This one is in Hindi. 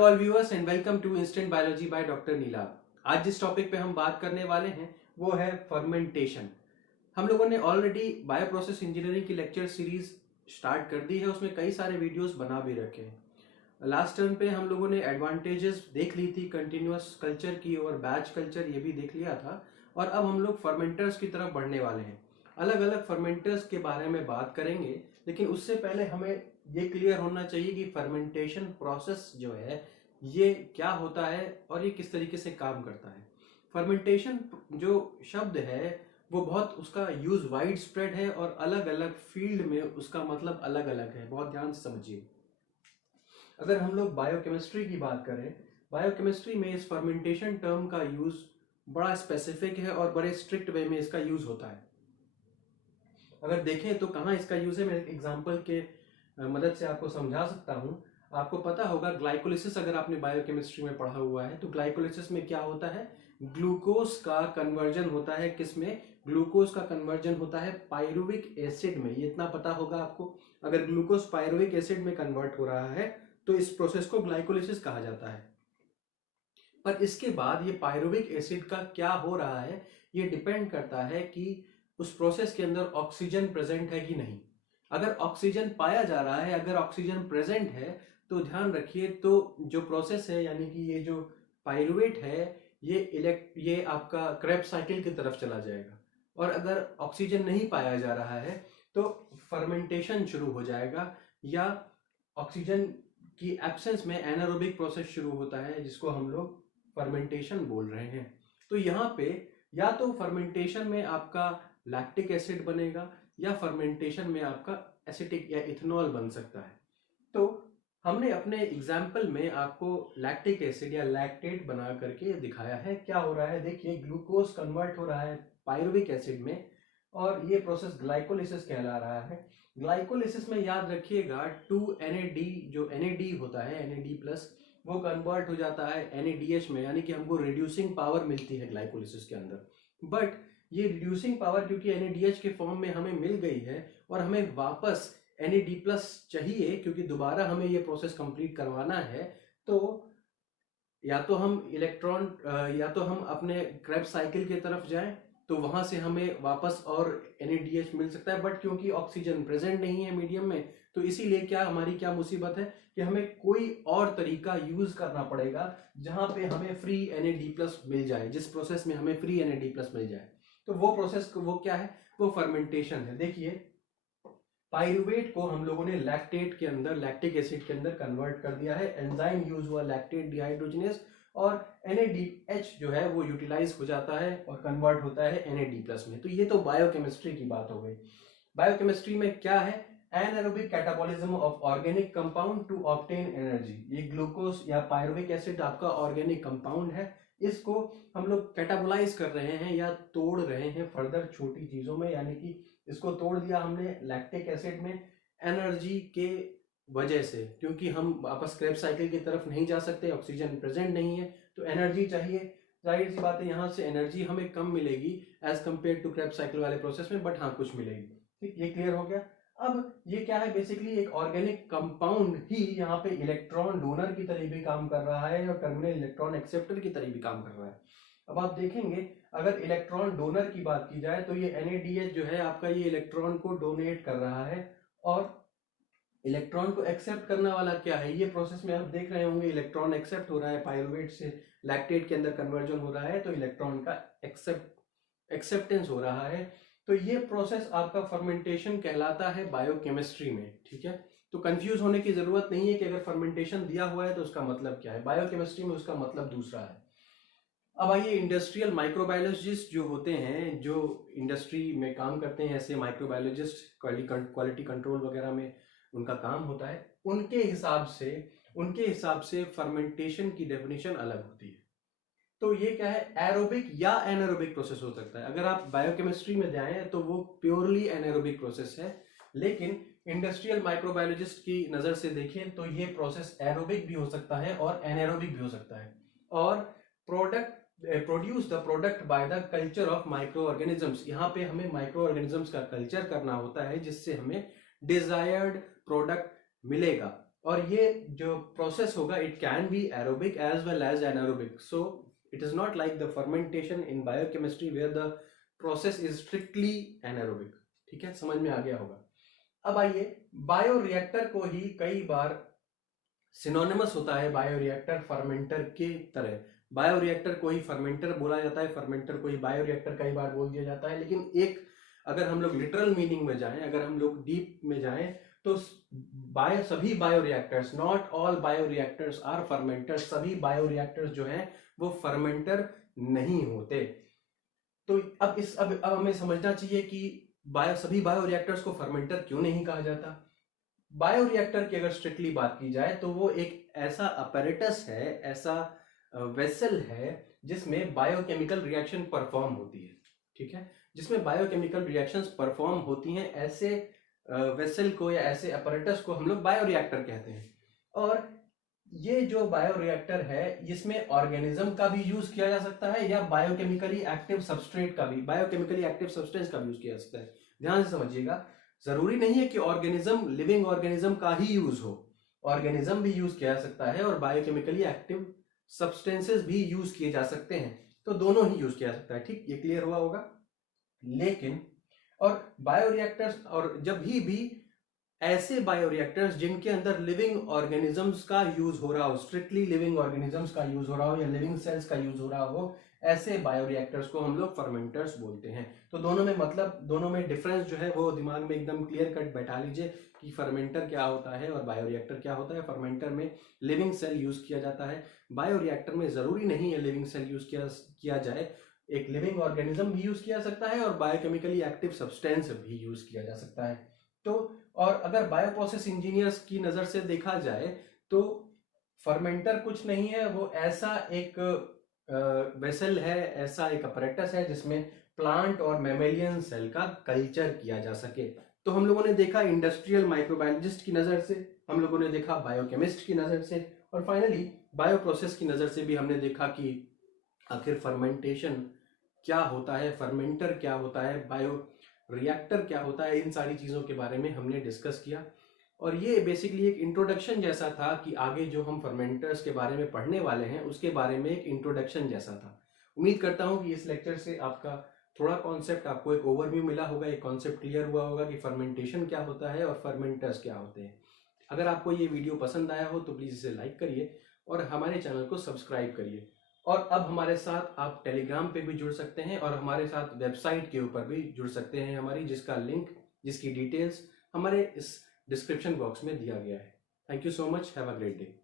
All viewers and welcome to instant biology by doctor Neela. आज जिस टॉपिक पे हम बात करने वाले हैं वो है फर्मेंटेशन। हम लोगों ने ऑलरेडी बायो प्रोसेस इंजीनियरिंग की लेक्चर सीरीज स्टार्ट कर दी है, उसमें कई सारे वीडियोस बना भी रखे हैं। लास्ट टर्म पे हम लोगों ने एडवांटेजेस देख ली थी कंटिन्यूअस कल्चर की और बैच कल्चर ये भी देख लिया था, और अब हम लोग फर्मेंटर्स की तरफ बढ़ने वाले हैं। अलग अलग फर्मेंटर्स के बारे में बात करेंगे, लेकिन उससे पहले हमें ये क्लियर होना चाहिए कि फर्मेंटेशन प्रोसेस जो है ये क्या होता है और ये किस तरीके से काम करता है। फर्मेंटेशन जो शब्द है वो बहुत उसका यूज वाइड स्प्रेड है और अलग अलग फील्ड में उसका मतलब अलग अलग है, बहुत ध्यान से समझिए। अगर हम लोग बायोकेमिस्ट्री की बात करें, बायोकेमिस्ट्री में इस फर्मेंटेशन टर्म का यूज बड़ा स्पेसिफिक है और बड़े स्ट्रिक्ट वे में इसका यूज होता है। अगर देखें तो कहाँ इसका यूज है, मैं एक एग्जांपल के मदद से आपको समझा सकता हूँ। आपको पता होगा ग्लाइकोलिसिस, अगर आपने बायोकेमिस्ट्री में पढ़ा हुआ है तो ग्लाइकोलिसिस में क्या होता है, ग्लूकोज का कन्वर्जन होता है। किसमें? ग्लूकोज का कन्वर्जन होता है पायरुविक एसिड में। ये इतना पता होगा आपको। अगर ग्लूकोज पायरुविक एसिड में कन्वर्ट हो रहा है तो इस प्रोसेस को ग्लाइकोलिसिस कहा जाता है। पर इसके बाद ये पायरुविक एसिड का क्या हो रहा है ये डिपेंड करता है कि उस प्रोसेस के अंदर ऑक्सीजन प्रेजेंट है कि नहीं। अगर ऑक्सीजन पाया जा रहा है, अगर ऑक्सीजन प्रेजेंट है, तो ध्यान रखिए तो जो प्रोसेस है यानी कि ये जो पायरुवेट है ये आपका क्रेब्स साइकिल की तरफ चला जाएगा। और अगर ऑक्सीजन नहीं पाया जा रहा है तो फर्मेंटेशन शुरू हो जाएगा, या ऑक्सीजन की एब्सेंस में एनारोबिक प्रोसेस शुरू होता है जिसको हम लोग फर्मेंटेशन बोल रहे हैं। तो यहाँ पे या तो फर्मेंटेशन में आपका लैक्टिक एसिड बनेगा या फर्मेंटेशन में आपका एसिटिक या इथेनॉल बन सकता है। तो हमने अपने एग्जाम्पल में आपको लैक्टिक एसिड या लैक्टेट बना करके दिखाया है। क्या हो रहा है, देखिए ग्लूकोज कन्वर्ट हो रहा है पायरुविक एसिड में और ये प्रोसेस ग्लाइकोलिसिस कहला रहा है। ग्लाइकोलिसिस में याद रखिएगा 2NAD जो NAD होता है NAD+ वो कन्वर्ट हो जाता है NADH में, यानी कि हमको रिड्यूसिंग पावर मिलती है ग्लाइकोलिसिस के अंदर। बट ये रिड्यूसिंग पावर क्योंकि NADH के फॉर्म में हमें मिल गई है और हमें वापस NAD+ चाहिए क्योंकि दोबारा हमें ये प्रोसेस कंप्लीट करवाना है, तो या तो हम अपने क्रेब्स साइकिल की तरफ जाएं तो वहां से हमें वापस और NADH मिल सकता है। बट क्योंकि ऑक्सीजन प्रेजेंट नहीं है मीडियम में, तो इसीलिए क्या मुसीबत है कि हमें कोई और तरीका यूज करना पड़ेगा जहां पे हमें फ्री NAD+ मिल जाए, जिस प्रोसेस में हमें फ्री NAD+ मिल जाए। तो वो प्रोसेस वो क्या है, वो फर्मेंटेशन है। देखिए पायरुवेट को हम लोगों ने लैक्टेट के अंदर, लैक्टिक एसिड के अंदर कन्वर्ट कर दिया है। एंजाइम यूज हुआ लैक्टेट डिहाइड्रोजिनेस और NADH जो है वो यूटिलाइज हो जाता है और कन्वर्ट होता है NAD+ में। तो ये तो बायोकेमिस्ट्री की बात हो गई। बायोकेमिस्ट्री में क्या है, anaerobic catabolism of organic compound to obtain energy. ये ग्लूकोज या पायरुविक एसिड आपका ऑर्गेनिक कंपाउंड है, इसको हम लोग कैटाबोलाइज कर रहे हैं या तोड़ रहे हैं फर्दर छोटी चीजों में, यानी कि इसको तोड़ दिया हमने लैक्टिक एसिड में एनर्जी के वजह से, क्योंकि हम वापस क्रेब्स साइकिल की तरफ नहीं जा सकते, ऑक्सीजन प्रेजेंट नहीं है तो एनर्जी चाहिए। जाहिर सी बात है यहाँ से एनर्जी हमें कम मिलेगी as compare to Krebs cycle वाले प्रोसेस में, बट हाँ कुछ मिलेगी। ठीक, ये क्लियर हो गया। अब ये क्या है, बेसिकली एक ऑर्गेनिक कंपाउंड ही यहाँ पे इलेक्ट्रॉन डोनर की तरह भी काम कर रहा है और टर्मिनल इलेक्ट्रॉन एक्सेप्टर की तरह भी काम कर रहा है। अब आप देखेंगे अगर इलेक्ट्रॉन डोनर की बात की जाए तो ये NADH जो है आपका ये इलेक्ट्रॉन को डोनेट कर रहा है, और इलेक्ट्रॉन को एक्सेप्ट करने वाला क्या है, ये प्रोसेस में आप देख रहे होंगे इलेक्ट्रॉन एक्सेप्ट हो रहा है, पायरुवेट से लैक्टेट के अंदर कन्वर्जन हो रहा है तो इलेक्ट्रॉन का एक्सेप्टेंस हो रहा है। तो ये प्रोसेस आपका फर्मेंटेशन कहलाता है बायोकेमिस्ट्री में। ठीक है, तो कंफ्यूज होने की जरूरत नहीं है कि अगर फर्मेंटेशन दिया हुआ है तो उसका मतलब क्या है, बायोकेमिस्ट्री में उसका मतलब दूसरा है। अब आइए, इंडस्ट्रियल माइक्रोबायोलॉजिस्ट जो होते हैं, जो इंडस्ट्री में काम करते हैं, ऐसे माइक्रोबायोलॉजिस्ट क्वालिटी कंट्रोल वगैरह में उनका काम होता है, उनके हिसाब से फर्मेंटेशन की डेफिनेशन अलग होती है। तो ये क्या है, एरोबिक या एनारोबिक प्रोसेस हो सकता है। अगर आप बायोकेमिस्ट्री में जाएं तो वो प्योरली एनारोबिक प्रोसेस है, लेकिन इंडस्ट्रियल माइक्रोबायोलॉजिस्ट की नजर से देखें तो ये प्रोसेस एरोबिक भी हो सकता है और एनारोबिक भी हो सकता है। और produce the product by the culture of micro organisms, यहाँ पे हमें माइक्रो ऑर्गेनिजम्स का कल्चर करना होता है जिससे हमें डिजायर्ड प्रोडक्ट मिलेगा। और ये जो प्रोसेस होगा it can be aerobic as well as anaerobic, so it is not like the fermentation in biochemistry where the process is strictly anaerobic. ठीक है, समझ में आ गया होगा। अब आइए, बायोरिएक्टर को ही कई बार सिनोनिमस होता है बायोरिएक्टर फर्मेंटर के तरह। बायोरिएक्टर को ही फर्मेंटर बोला जाता है, फर्मेंटर को ही बायोरिएक्टर कई बार बोल दिया जाता है। लेकिन एक अगर हम लोग लिटरल मीनिंग में जाएं, अगर हम लोग डीप में जाएं, तो सभी bioreactors, not all bioreactors are fermenters, सभी बायोरिएक्टर्स जो हैं वो फर्मेंटर नहीं होते। तो अब हमें समझना चाहिए कि सभी बायोरिएक्टर्स को फर्मेंटर क्यों नहीं कहा जाता। बायोरिएक्टर की अगर स्ट्रिक्टली बात की जाए तो वो एक ऐसा अपैरेटस है, ऐसा वेसल है जिसमें बायोकेमिकल रिएक्शन परफॉर्म होती है। ठीक है, जिसमें बायोकेमिकल रिएक्शंस परफॉर्म होती हैं, ऐसे वेसल को या ऐसे अपैरेटस को हम लोग बायोरिएक्टर कहते हैं। और ये जो बायोरिएक्टर है इसमें ऑर्गेनिज्म का भी यूज किया जा सकता है या बायोकेमिकली एक्टिव सब्सट्रेट का भी, बायोकेमिकली एक्टिव सब्सटेंस का भी यूज किया जा सकता है। ध्यान से समझिएगा, जरूरी नहीं है कि ऑर्गेनिज्म, लिविंग ऑर्गेनिज्म का ही यूज हो, ऑर्गेनिज्म भी यूज किया जा सकता है और बायोकेमिकली एक्टिव सब्सटेंसेस भी यूज किए जा सकते हैं, तो दोनों ही यूज किया जा सकता है। ठीक, ये क्लियर हुआ होगा। लेकिन और बायोरिएक्टर्स, और जब भी ऐसे बायोरिएक्टर्स जिनके अंदर लिविंग ऑर्गेनिजम्स का यूज हो रहा हो, स्ट्रिक्टली लिविंग ऑर्गेनिजम्स का यूज हो रहा हो या लिविंग सेल्स का यूज हो रहा हो, ऐसे बायोरिएक्टर्स को हम लोग फर्मेंटर्स बोलते हैं। तो दोनों में मतलब, दोनों में डिफरेंस जो है वो दिमाग में एकदम क्लियर कट बैठा लीजिए कि फर्मेंटर क्या होता है और बायोरिएक्टर क्या होता है। फर्मेंटर में लिविंग सेल यूज किया जाता है, बायोरिएक्टर में जरूरी नहीं है लिविंग सेल यूज किया जाए, एक लिविंग ऑर्गेनिज्म भी यूज किया जा सकता है और बायोकेमिकली एक्टिव सब्सटेंस भी यूज किया जा सकता है। तो और अगर बायोप्रोसेस इंजीनियर्स की नजर से देखा जाए तो फर्मेंटर कुछ नहीं है, वो ऐसा एक वेसल है, ऐसा एक अपरेटस है जिसमें प्लांट और मैमेलियन सेल का कल्चर किया जा सके। तो हम लोगों ने देखा इंडस्ट्रियल माइक्रोबायोलॉजिस्ट की नजर से, हम लोगों ने देखा बायोकेमिस्ट की नजर से, और फाइनली बायोप्रोसेस की नजर से भी हमने देखा कि आखिर फर्मेंटेशन क्या होता है, फर्मेंटर क्या होता है, बायो रिएक्टर क्या होता है। इन सारी चीज़ों के बारे में हमने डिस्कस किया और ये बेसिकली एक इंट्रोडक्शन जैसा था कि आगे जो हम फर्मेंटर्स के बारे में पढ़ने वाले हैं उसके बारे में एक इंट्रोडक्शन जैसा था। उम्मीद करता हूँ कि इस लेक्चर से आपका थोड़ा कॉन्सेप्ट, आपको एक ओवरव्यू मिला होगा, एक कॉन्सेप्ट क्लियर हुआ होगा कि फर्मेंटेशन क्या होता है और फर्मेंटर्स क्या होते हैं। अगर आपको ये वीडियो पसंद आया हो तो प्लीज़ इसे लाइक करिए और हमारे चैनल को सब्सक्राइब करिए। और अब हमारे साथ आप टेलीग्राम पे भी जुड़ सकते हैं और हमारे साथ वेबसाइट के ऊपर भी जुड़ सकते हैं हमारी, जिसका लिंक, जिसकी डिटेल्स हमारे इस डिस्क्रिप्शन बॉक्स में दिया गया है। Thank you so much, have a great day.